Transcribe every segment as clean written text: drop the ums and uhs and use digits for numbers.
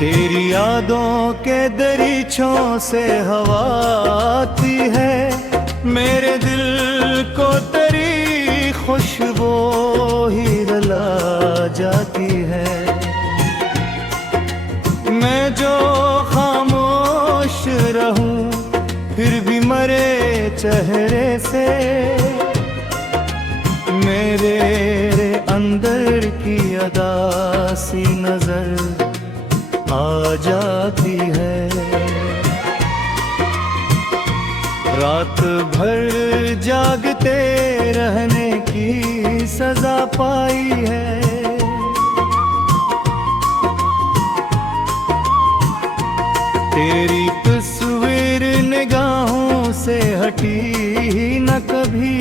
तेरी यादों के दरीचों से हवा आती है, मेरे दिल को तेरी खुशबू ही रुला जाती है। मैं जो खामोश रहूं फिर भी मरे चेहरे से मेरे अंदर की अदा सी नजर आ जाती है। रात भर जागते रहने की सजा पाई है। तेरी तस्वीर निगाहों से हटी ही न कभी।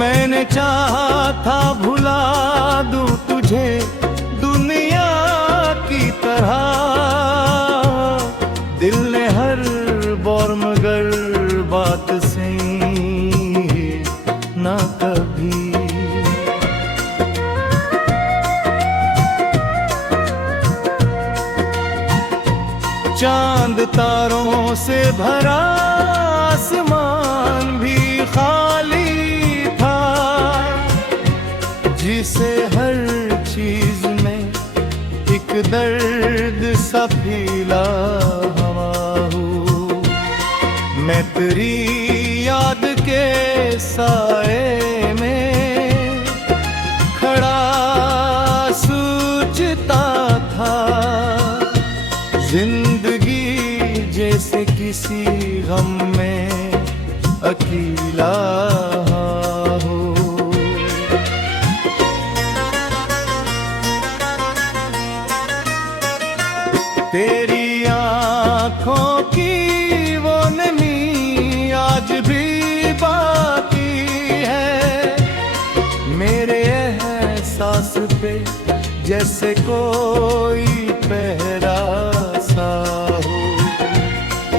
मैंने चाहा था भुला दूं तुझे दुनिया की तरह, दिल ने हर बार मगर बात से ना कभी। चांद तारों से भरा आसमान भी खाली था, जिसे हर चीज में एक दर्द सा फीला हवा हूँ। मैं तेरी याद के साए में खड़ा सोचता था, जिंदगी जैसे किसी गम में अकेला हो। तेरी आँखों की वो नमी आज भी बाकी है, मेरे एहसास पे जैसे कोई पहरा सा हो।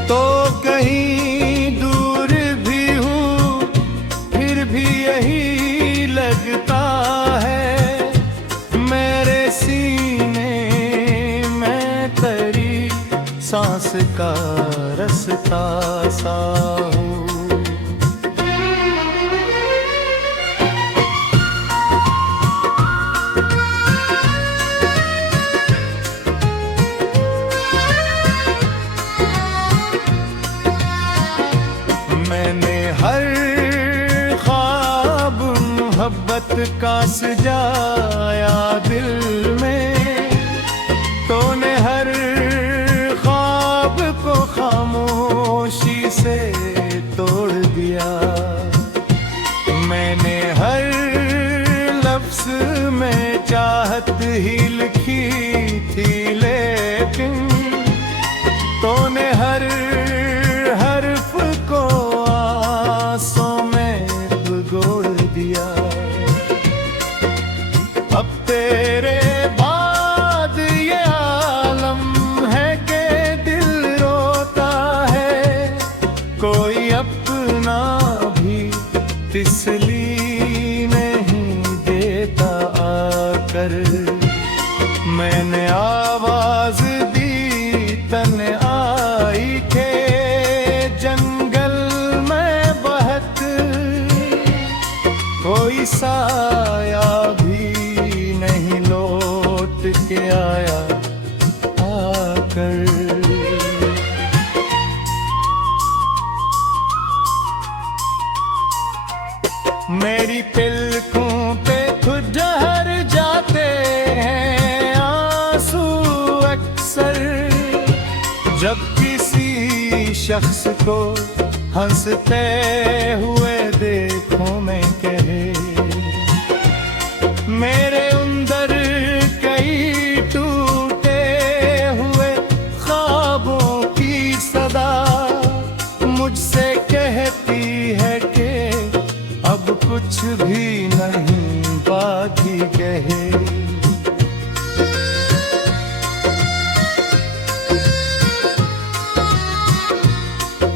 तो कहीं दूर भी हूँ फिर भी यही लगता है, मेरे सीने में तेरी सांस का रास्ता सा हूँ। मैंने हर ख्वाब मोहब्बत का सजाया दिल में, तूने हर ख्वाब को खामोशी से तोड़ दिया। मैंने हर लफ्ज में चाहत ही लिखी थी, लेकिन तूने हर हर्फ को आंसों में भिगो दिया। अब तेरे बाद ये आलम है कि दिल रोता है, कोई अपना भी तिसली नहीं देता आकर। मैंने आवाज दी तन्हाई के जंगल में बहक, कोई साया भी नहीं लौट के आया आकर। मेरी पलकों पे खुद ठहर जाते हैं आंसू अक्सर, जब किसी शख्स को हंसते हुए देखूं मैं कहे। मेरे अंदर कई टूटे हुए ख्वाबों की सदा मुझसे कहती है कि अब कुछ भी नहीं बाकी कहे।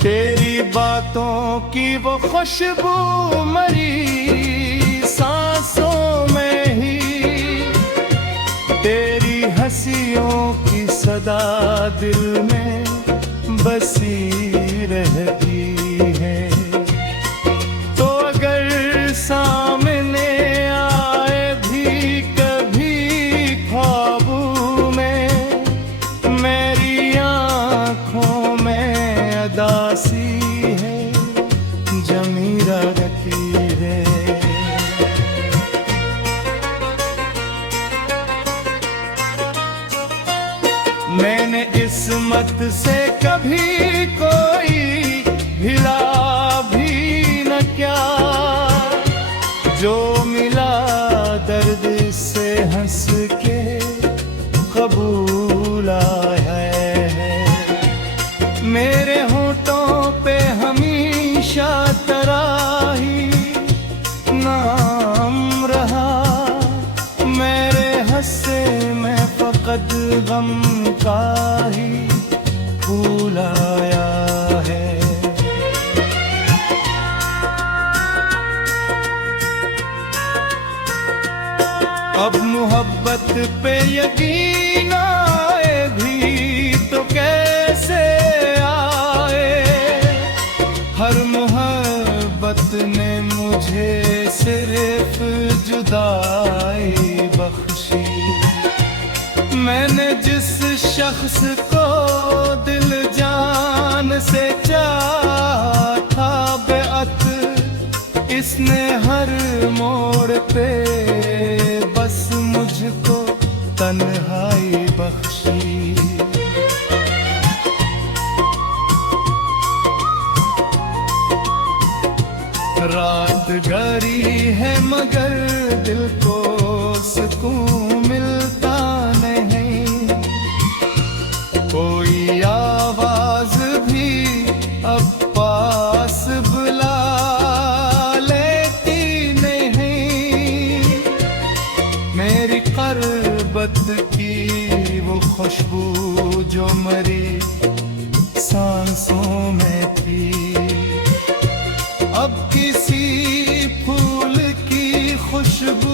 तेरी बातों की वो खुशबू मरी सांसों में ही, सदा दिल में बसी रहती है। तो अगर सामने आए भी कभी ख्वाबों में, मेरी आँखों में अदासी है जमीरा रखी है। मैंने इस्मत से कभी कोई भिला भी न क्या, जो मिला दर्द से हंस के कबूल आया है। मेरे होठों पे हमेशा तराही नाम रहा, मेरे हंसे में फकत गम का ही फूल आया है। अब मोहब्बत पे यकीन आए भी तो कैसे आए, हर मोहब्बत ने मुझे सिर्फ जुदाई बख्शी। मैंने जिस शख्स को दिल जान से चाहा था बेअत, इसने हर मोड़ पे बस मुझको तन्हाई बख्शी। रात गहरी है मगर दिल को सुकून मिलता नहीं, कोई आवाज भी अब पास बुला लेती नहीं। मेरी क़रबत की वो खुशबू जो मरी सांसों में थी, अब किसी फूल की खुशबू।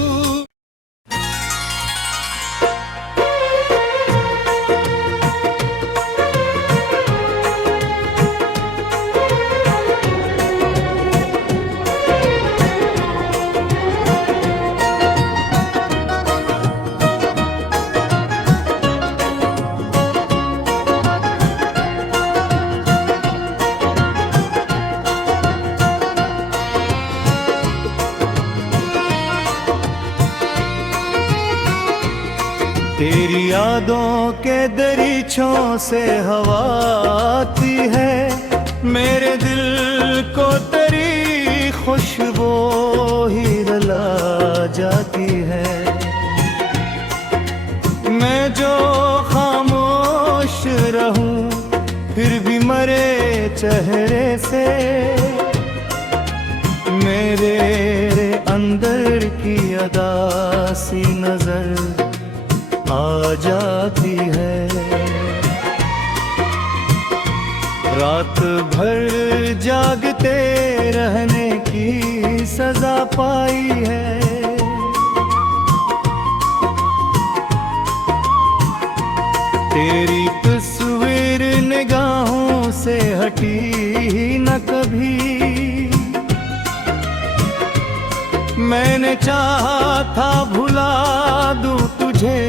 तेरी यादों के दरीचों से हवा आती है, मेरे दिल को तेरी खुशबू ही रुला जाती है। मैं जो खामोश रहूं फिर भी मरे चेहरे से, मेरे अंदर की अदासी नजर आ जाती है। रात भर जागते रहने की सजा पाई है। तेरी तस्वीर निगाहों से हटी न कभी, मैंने चाहा था भुला दूं तुझे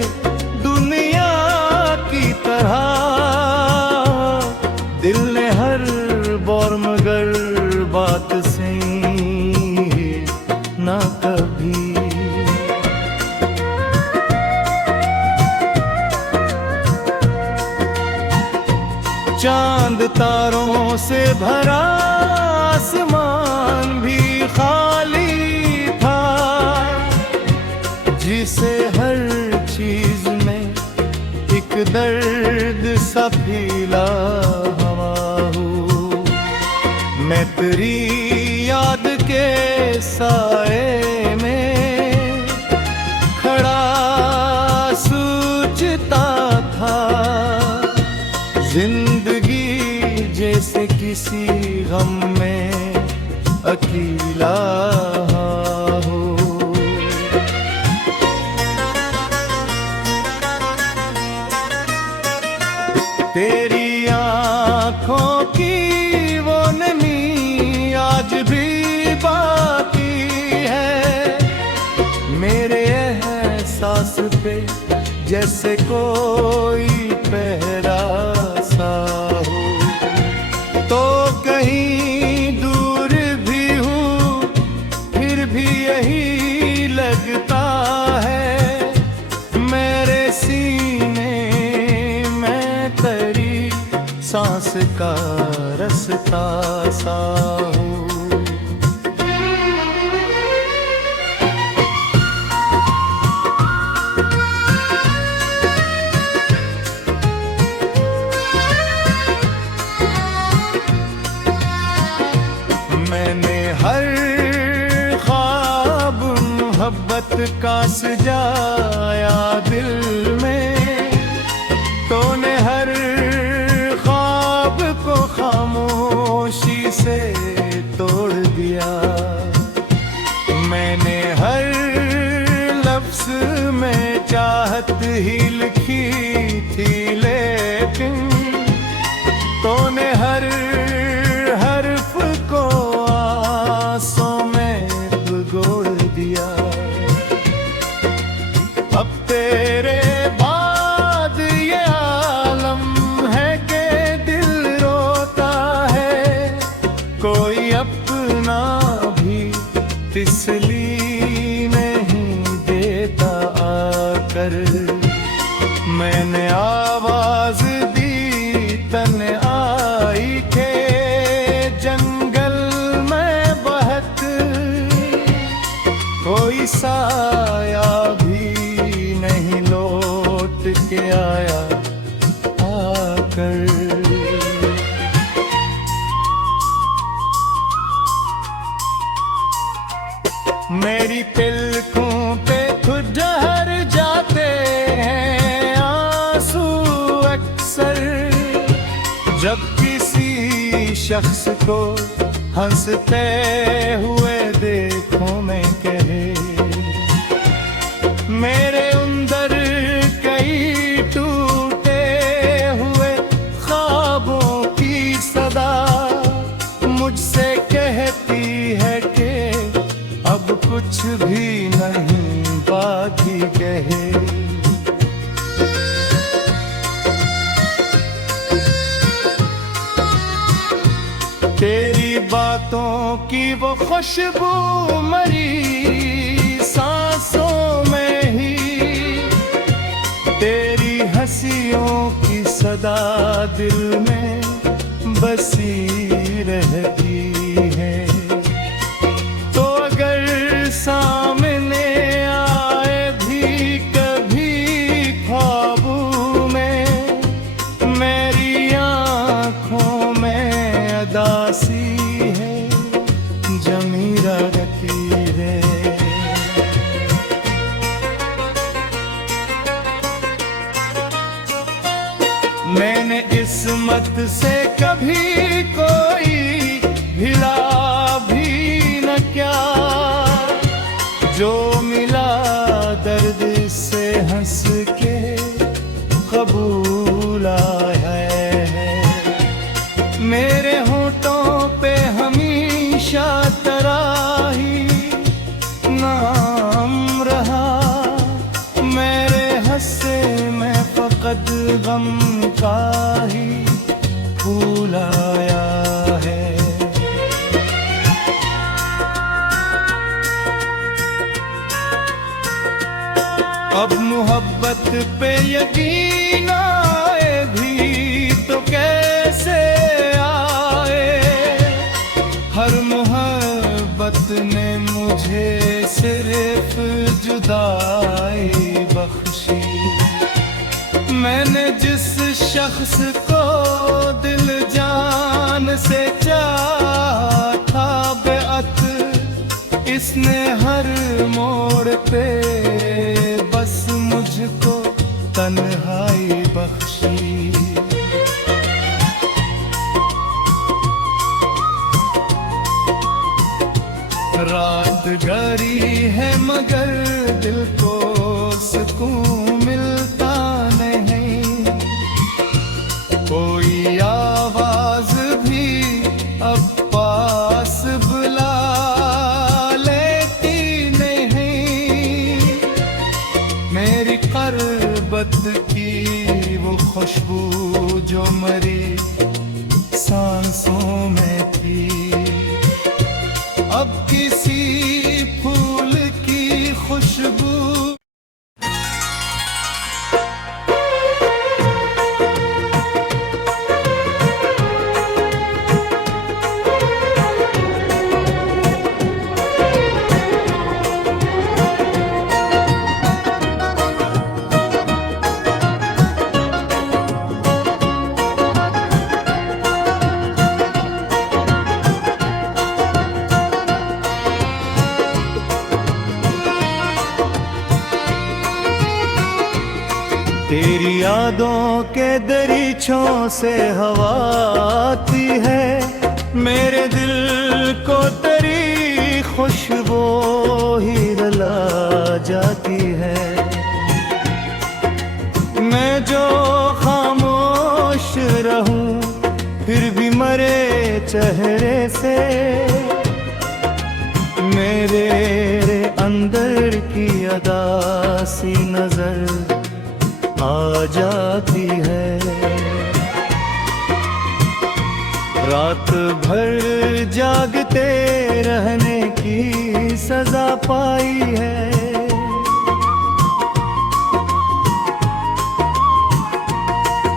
दुनिया की तरह, दिल ने हर बार मगर बात से ना कभी। चांद तारों से भरा आसमान भी खाली था, जिसे हर चीज में एक दर्द सा फीला हवा हूँ। मैं तेरी याद के साए में खड़ा सोचता था, जिंदगी जैसे किसी गम में अकेला हो। सांस पे जैसे कोई पहरा सा हो। तो कहीं दूर भी हूँ फिर भी यही लगता है, मेरे सीने में तेरी सांस का रास्ता सा हो। मैंने हर ख्वाब मोहब्बत का सजाया दिल में, तूने हर ख्वाब को खामोशी से तोड़ दिया। मैंने हर लफ्ज में चाहत ही लिखी थी, लेकिन तूने हर हर्फ को आंसू में भिगो दिया। अब तेरे बाद ये आलम है कि दिल रोता है, कोई अपना भी तिसली नहीं देता आकर। मैंने आवाज दी तन्हाई के जंगल में बहक, कोई साया भी नहीं लौट के आया आकर। मेरी तिलकों पे खुद ठहर जाते हैं आंसू अक्सर, जब किसी शख्स को हंसते हुए देखूं मैं कहे। मेरे अंदर कई टूटे हुए ख्वाबों की सदा मुझसे कहती है कि अब कुछ भी नहीं बाकी कहे। तेरी बातों की वो खुशबू मरी सांसों में ही, तेरी हंसियों की सदा दिल में बसी रहती है। तो अगर सामने आए भी कभी ख्वाबों में, मेरी आँखों में अदासी है जमीरा रखी है। मैंने इस्मत से कभी कोई भिड़ा भी न क्या, जो मिला दर्द से हंस के कबूल आया है। मेरे होठों पे हमेशा तेरा ही नाम रहा, मेरे हंसे में फकत गम का ही फूल आया है। अब मोहब्बत पे यकीन आए भी तो कैसे आए, हर मोहब्बत ने मुझे सिर्फ जुदाई बख्शी। मैंने जिस शख्स को दिल जान से चाहा था बेअत, इसने हर मोड़ पे बस मुझको तन्हाई बख्शी। रात गहरी है मगर दिल को सुकून मिलता नहीं, कोई आवाज भी अब पास बुला लेती नहीं। मोहब्बत की वो खुशबू जो मरी सांसों में थी, अब किसी फूल की खुशबू। तेरी यादों के दरीचों से हवा आती है, मेरे दिल को तेरी खुशबू ही रुला जाती है। मैं जो खामोश रहूं फिर भी मरे चेहरे से मेरे अंदर की अदा सी नजर आ जाती है। रात भर जागते रहने की सजा पाई है।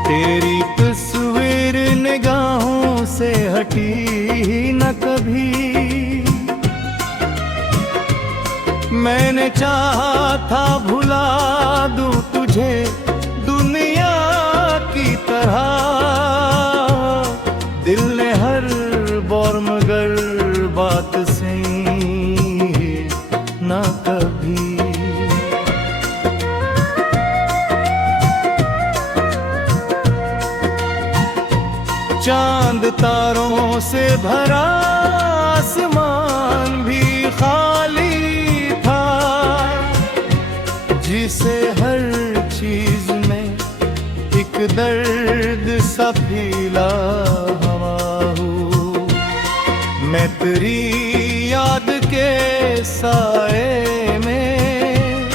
तेरी तस्वीर निगाहों से हटी ही न कभी, मैंने चाहा था भुला दूं तुझे दुनिया की तरह, दिल ने हर बार मगर बात से ना कभी। चांद तारों से भरा आसमान भी खाली था, जिसे हर चीज में एक दर्द सा फीला हवा हूँ। मैं तेरी याद के साए में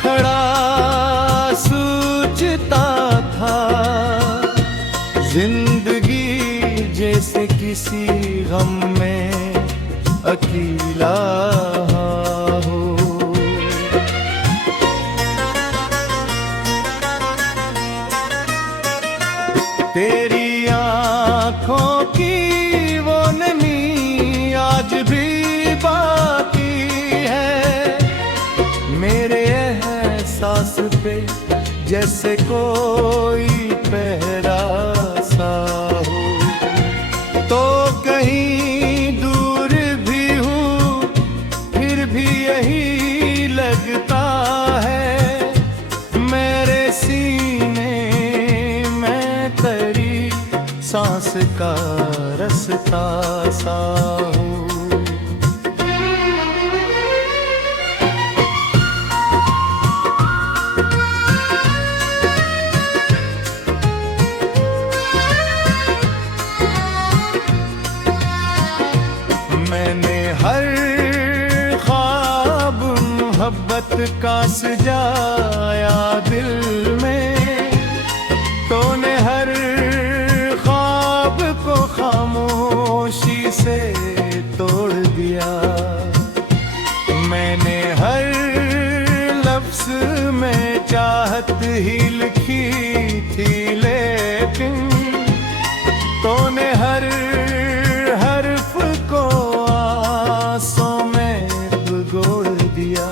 खड़ा सोचता था, जिंदगी जैसे किसी गम में अकेला हो। तेरी आँखों की वो नमी आज भी बाकी है, मेरे एहसास पे जैसे कोई पहरा सा हो। तो कहीं दूर भी हूँ फिर भी यही लगता है, मेरे सीने में तेरी सांस का रास्ता सा हूँ। मैंने हर ख्वाब मोहब्बत का सजाया दिल में, तूने हर ख्वाब को खामोशी से तोड़ दिया। मैंने हर लफ्ज में चाहत ही लिखी थी, लेकिन तूने हर हर्फ को आंसों में भिगो दिया।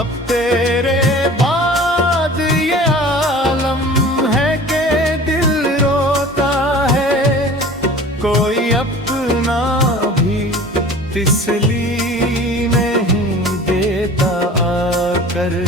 अब तेरे बाद ये आलम है कि दिल रोता है, कोई अपना भी तसल्ली नहीं देता आकर।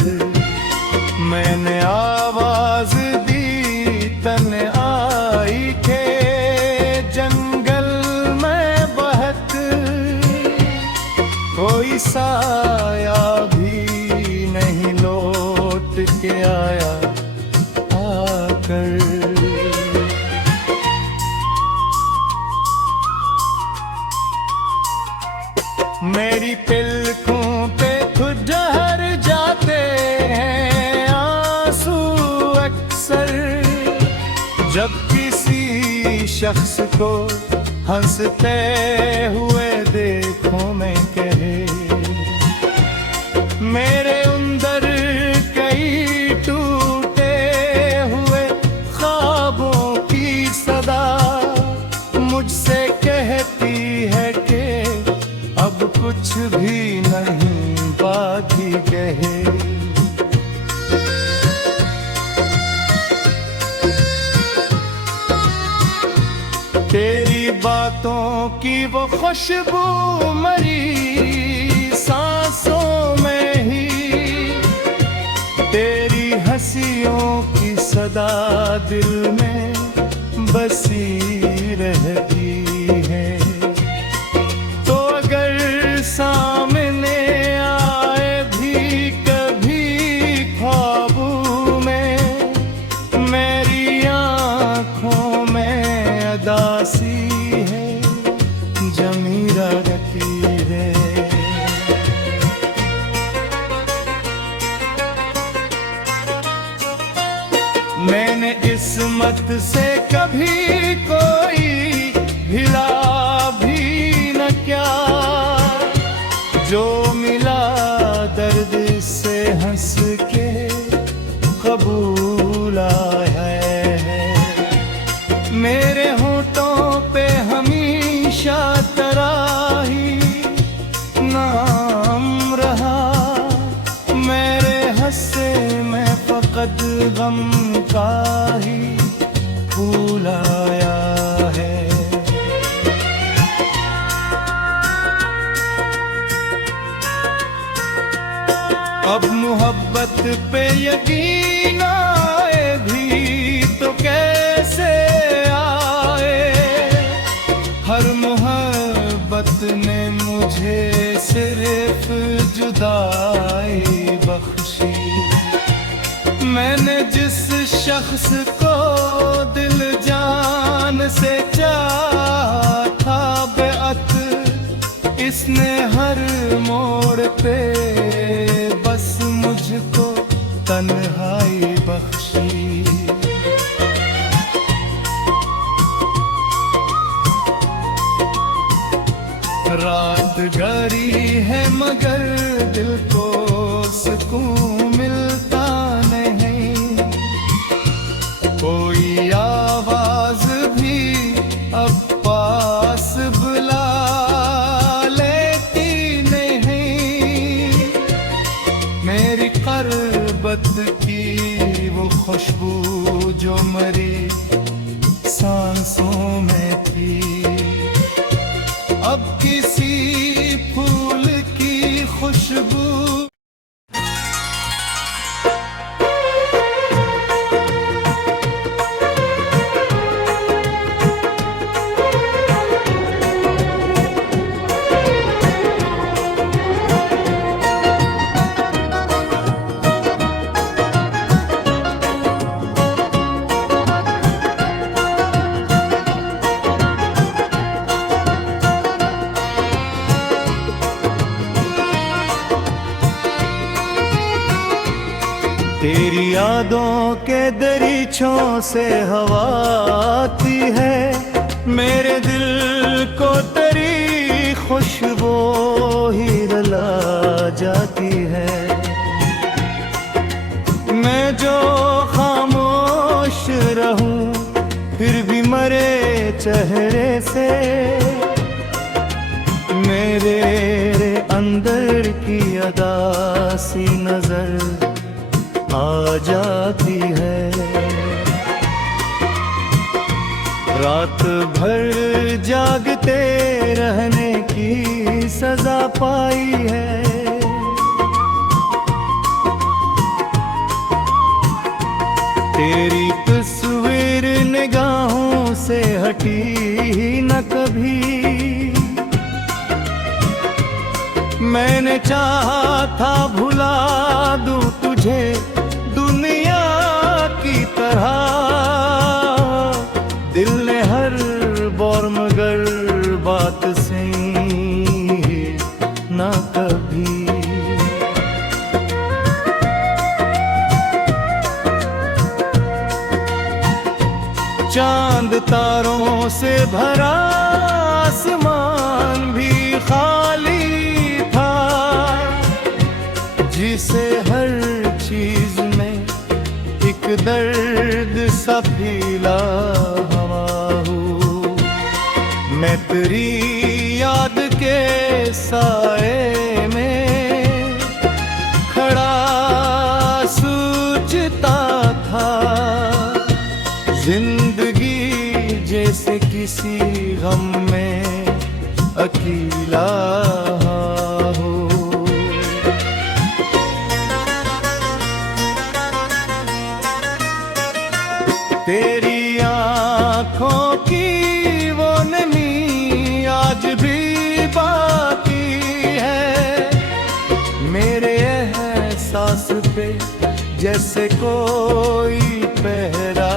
शख्स को हंसते हुए देखो मैं कहे, मेरे अंदर कई टूटे हुए ख्वाबों की सदा मुझसे कहती है कि अब कुछ भी नहीं बाकी कहे। तेरी बातों की वो खुशबू मरी सांसों में ही, तेरी हंसियों की सदा दिल में बसी रहती है। तो अगर सामने आए भी कभी ख्वाबों में, मेरी आँखों में अदासी है जमीरा रखी है। मैंने इस्मत से कभी कोई भिला भी न क्या, जो मिला दर्द से हंस के कबूल आया है। मेरे होठों पे हमेशा तेरा ही नाम रहा, मेरे हंसे में फकत गम का ही फूल आया है। अब मोहब्बत पे यकीन आए भी तो कैसे आए, हर मोहब्बत ने मुझे सिर्फ जुदाई बख्शी। मैंने जिस शख्स को दिल जान से चाहा था बेअत, इसने हर मोड़ पे बस मुझको तन्हाई बख्शी। रात गहरी है मगर दिल को सुकून मिलता नहीं, कोई आवाज भी अब पास बुला लेती नहीं। मेरी क़रबत की वो खुशबू जो मरी सांसों में थी, अब किसी फूल की खुशबू। तेरी यादों के दरीचों से हवा आती है, मेरे दिल को तेरी खुशबू ही रुला जाती है। मैं जो खामोश रहूं फिर भी मरे चेहरे से, मेरे अंदर की अदासी नजर आ जाती है। रात भर जागते रहने की सजा पाई है। तेरी तस्वीर निगाहों से हटी ही न कभी, मैंने चाहा था भुला दूं तुझे दुनिया की तरह, दिल ने हर बार मगर बात से ना कभी। चांद तारों से भरा आसमान भी खाली था, जिसे हर चीज में एक दर्द सा फीला हवा हूँ। मैं तेरी याद के साए में खड़ा सोचता था, जिंदगी जैसे किसी गम में अकेला हो। तेरी आँखों की वो नमी आज भी बाकी है, मेरे एहसास पे जैसे कोई पहरा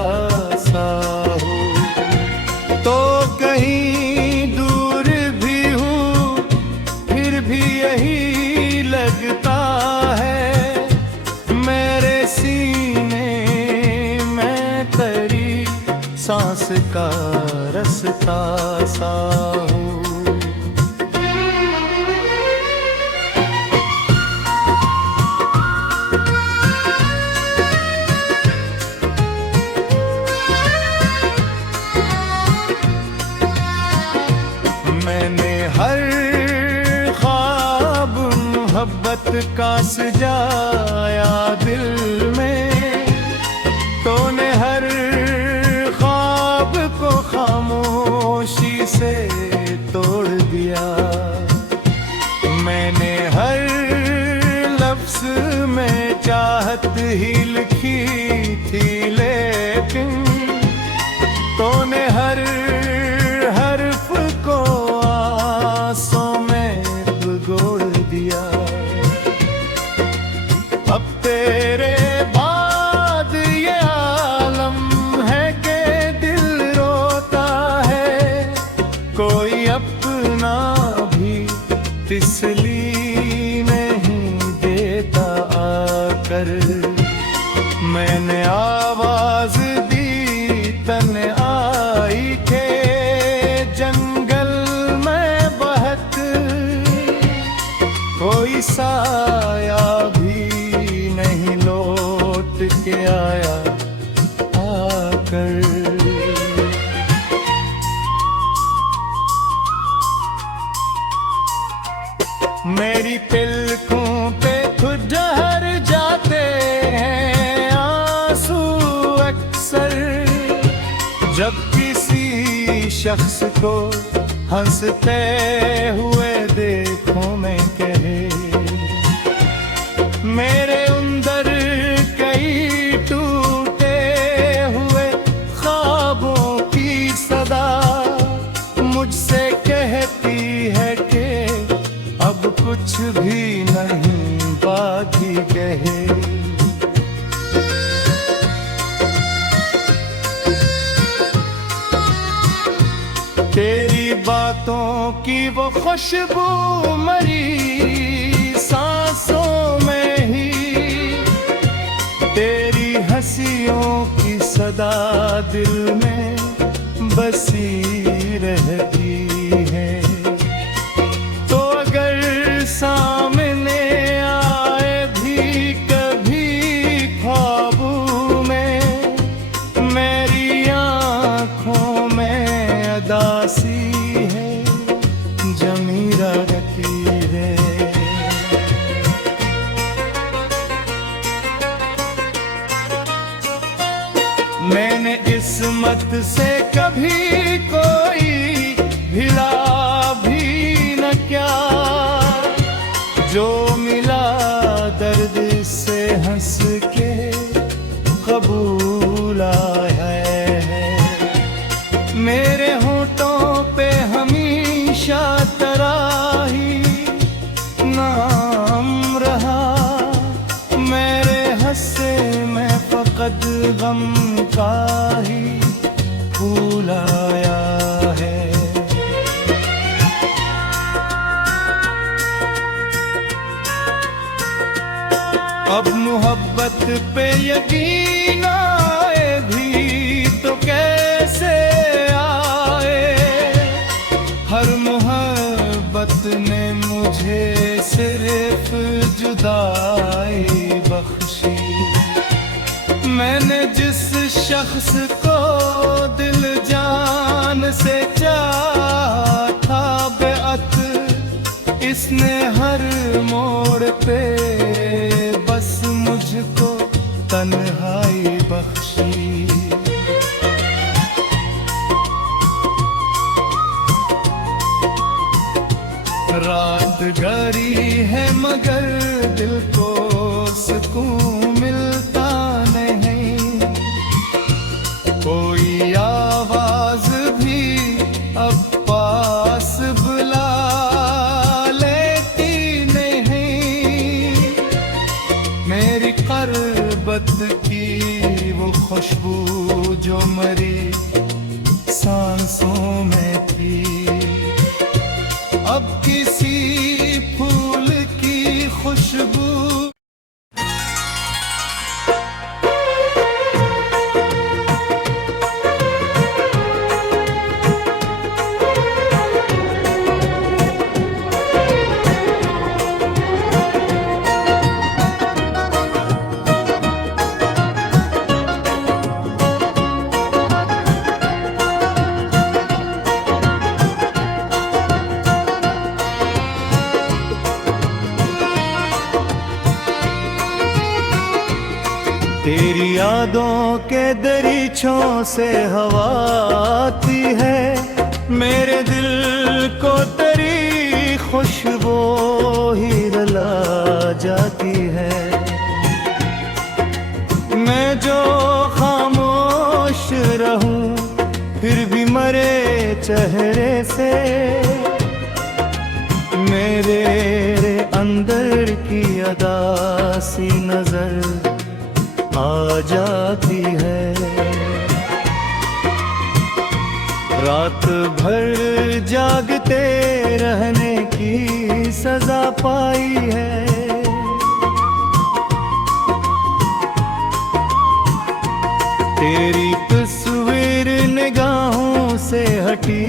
सा हो। तो कहीं दूर भी हूँ फिर भी यही लगता है, मेरे सीने में तेरी सांस का रास्ता सा हूँ। मैंने हर ख्वाब मोहब्बत का सजाया दिल में, तूने हर ख्वाब को खामोशी से तोड़ दिया। मैंने हर लफ्ज में चाहत ही लिखी थी, लेकिन तूने हर हर्फ को आंसों में भिगो दिया। अब तेरे बाद ये आलम है कि दिल रोता है, कोई अपना भी तिसली नहीं देता आकर। मैंने आवाज दी तन्हाई के जंगल में बहक, कोई साया भी नहीं लौट के आया आकर। मेरी तिलकों पे खुद ठहर जाते हैं आंसू अक्सर, जब किसी शख्स को हंसते हुए देखूं मैं कहे। मेरे अंदर कई टूटे हुए ख्वाबों की सदा मुझसे कहती है कि अब कुछ भी नहीं बाकी कहे। तेरी बातों की वो खुशबू मरी सांसों में ही, तेरी हंसियों की सदा दिल में बसी रहती है। तो अगर सामने आए भी कभी ख्वाबों में, मेरी आँखों में अदासी है जमीरा रखी है। मैंने इस्मत से कभी कोई भिड़ा भी न क्या, जो मिला दर्द से हंस के कबूल आया है। मेरे होठों पे हमेशा तेरा ही नाम रहा, मेरे हंसे में फकत गम का ही फूल आया है। अब मोहब्बत पे यकीन आए भी तो कैसे आए, मैंने जिस शख्स को दिल जान से चाहा था बेअत, इसने हर मोड़ पे बस मुझको तन्हाई बख्शी। रात गहरी है मगर दिल को सुकून मिलता नहीं, कोई आवाज भी अब पास बुला लेती नहीं। मेरी क़रबत की वो खुशबू जो मरी सांसों में थी, अब किसी फूल की खुशबू। तेरी यादों के दरीचों से हवा आती है, मेरे दिल को तेरी खुशबू ही रुला जाती है। मैं जो खामोश रहूं फिर भी मरे चेहरे से, मेरे अंदर की अदा सी नजर आ जाती है। रात भर जागते रहने की सजा पाई है। तेरी तस्वीर निगाहों से हटी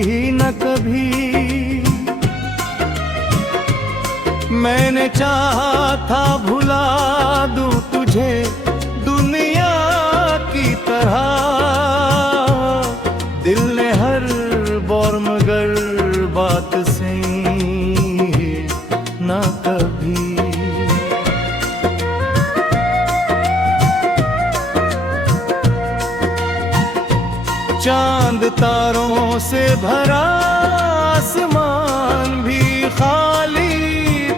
ही न कभी, मैंने चाहा था भुला दूं तुझे दुनिया की तरह, दिल ने हर बार मगर बात से ना कभी। चांद तारों से भरा आसमान भी खाली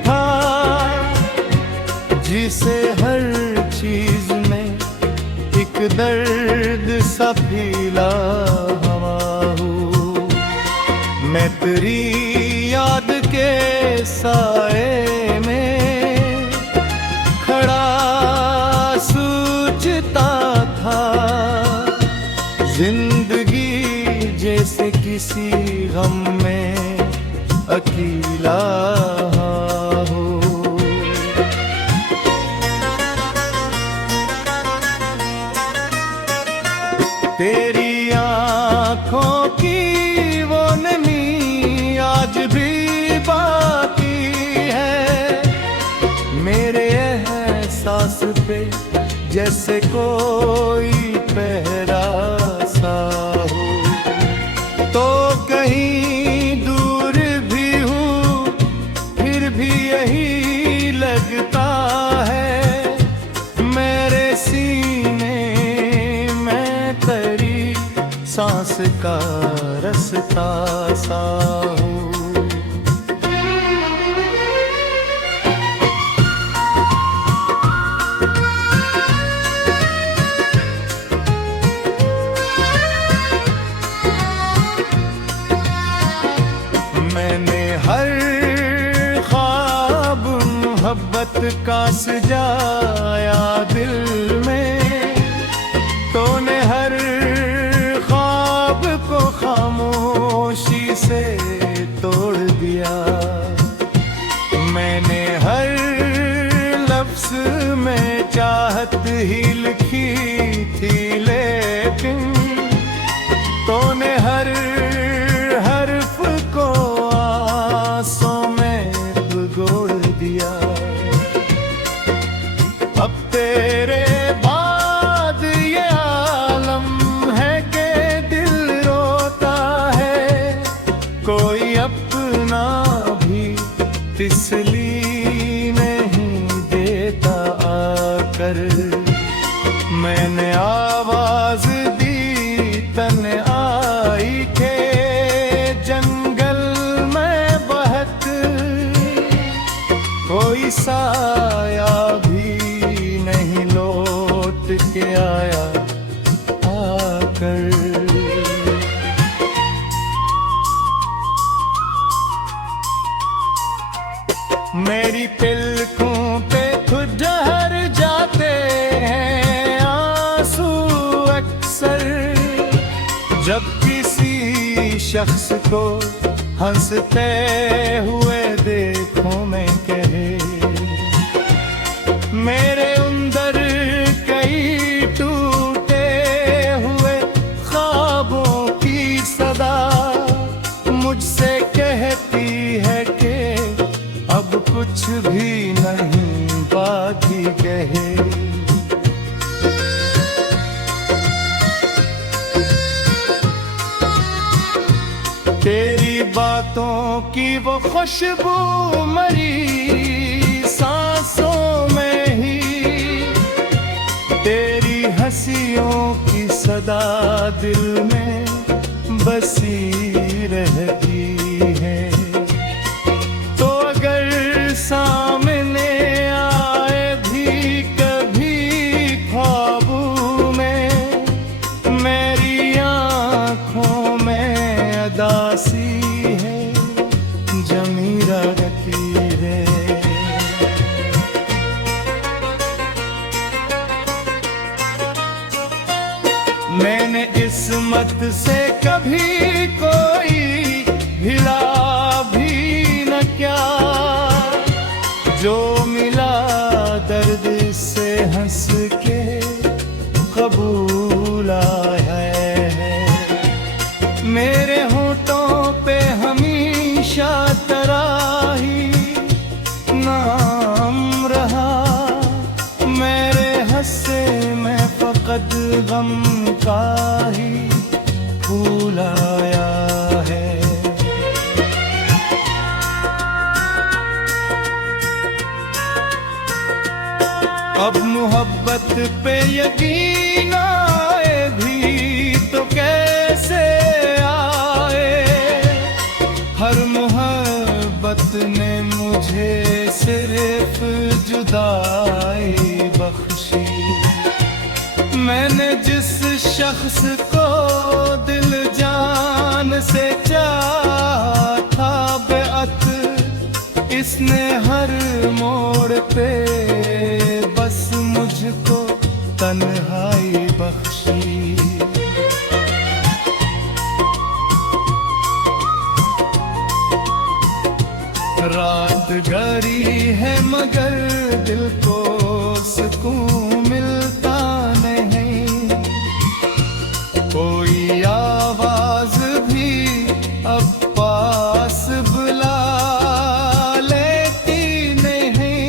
था, जिसे हर चीज में एक दर्द सा फीला हवा हूँ। मैं तेरी याद के साए में खड़ा सोचता था, जिंदगी जैसे किसी गम में अकेला हो। तेरी आँखों की वो नमी आज भी बाकी है, मेरे एहसास पे जैसे कोई पहरा सा हो। तो कहीं दूर भी हूँ फिर भी यही लगता है, मेरे सीने में तेरी सांस का रास्ता सा हूँ। मैंने हर ख्वाब मोहब्बत का सजाया दिल में, तूने हर ख्वाब को खामोशी से तोड़ दिया। मैंने हर लफ्ज में चाहत ही लिखी थी, लेकिन तूने हर हर्फ को आंसों में भिगोड़ दिया। अब तेरे बाद जब किसी शख्स को हंसते हुए देखूं मैं कहे मेरे अंदर कई टूटे हुए ख्वाबों की सदा मुझसे कहती है कि अब कुछ भी नहीं बाकी कहे। तेरी बातों की वो खुशबू मरी सांसों में ही, तेरी हंसियों की सदा दिल में बसी रहती है। तो अगर सामने आए भी कभी ख्वाबों में मेरी आँखों में अदासी है जमीरा रखी है। मैंने इस्मत से कभी कोई भिड़ा भी न क्या, जो मिला दर्द से हंस के कबूल आया है। मेरे होठों पे हमेशा तेरा ही नाम रहा, मेरे हंसे में फकत गम का ही फूल आया है। अब मोहब्बत पे यकीन आए भी तो कैसे आए, हर मोहब्बत ने मुझे सिर्फ जुदाई बख्शी। मैंने जिस शख्स को दिल जान से चाहा था बेअत, इसने हर मोड़ पे बस मुझको तन्हाई बख्शी। रात गहरी है मगर दिल को सुकून मिलता नहीं, कोई आवाज भी अब पास बुला लेती नहीं।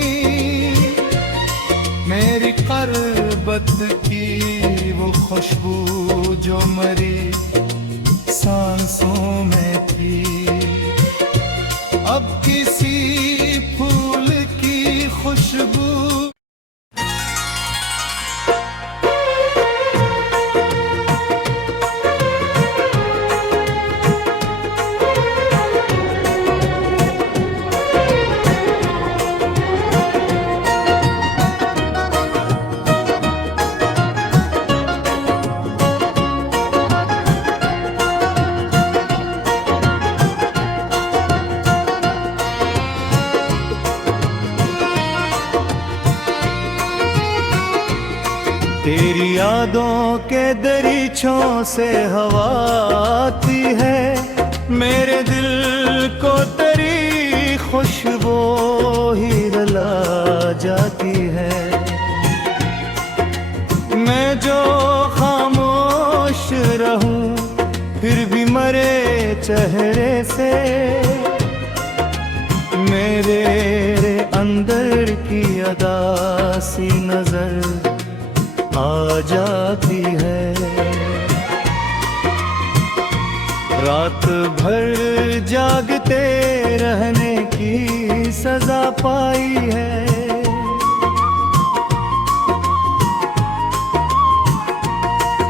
मेरी क़रबत की वो खुशबू जो मरी सांसों में थी, अब किसी फूल की खुशबू। तेरी यादों के दरीचों से हवा आती है, मेरे दिल को तेरी खुशबू ही रुला जाती है। मैं जो खामोश रहूं फिर भी मरे चेहरे से मेरे अंदर की अदासी नजर आ जाती है। रात भर जागते रहने की सजा पाई है।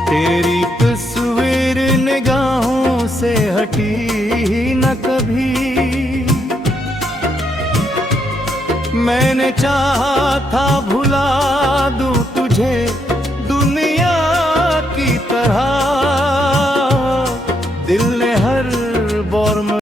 तेरी तस्वीर निगाहों से हटी ही न कभी, मैंने चाहा था भुला दूं तुझे दुनिया की तरह।